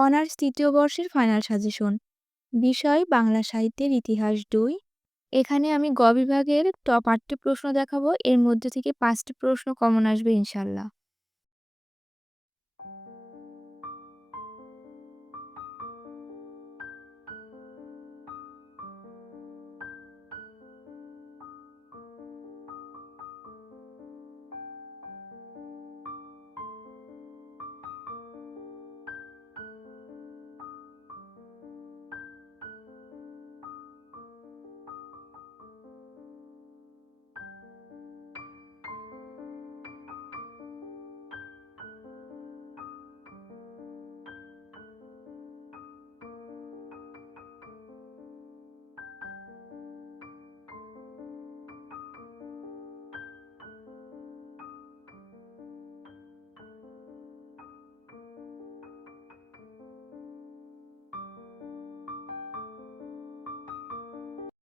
Honours তৃতীয় বর্ষের final suggestion. বিষয়, বাংলা সাহিত্যের ইতিহাস দুই। এখানে আমি গ বিভাগের টপ আটটি প্রশ্ন দেখাবো। এর মধ্যে থেকে পাঁচটি প্রশ্ন কমন আসবে ইনশাল্লাহ।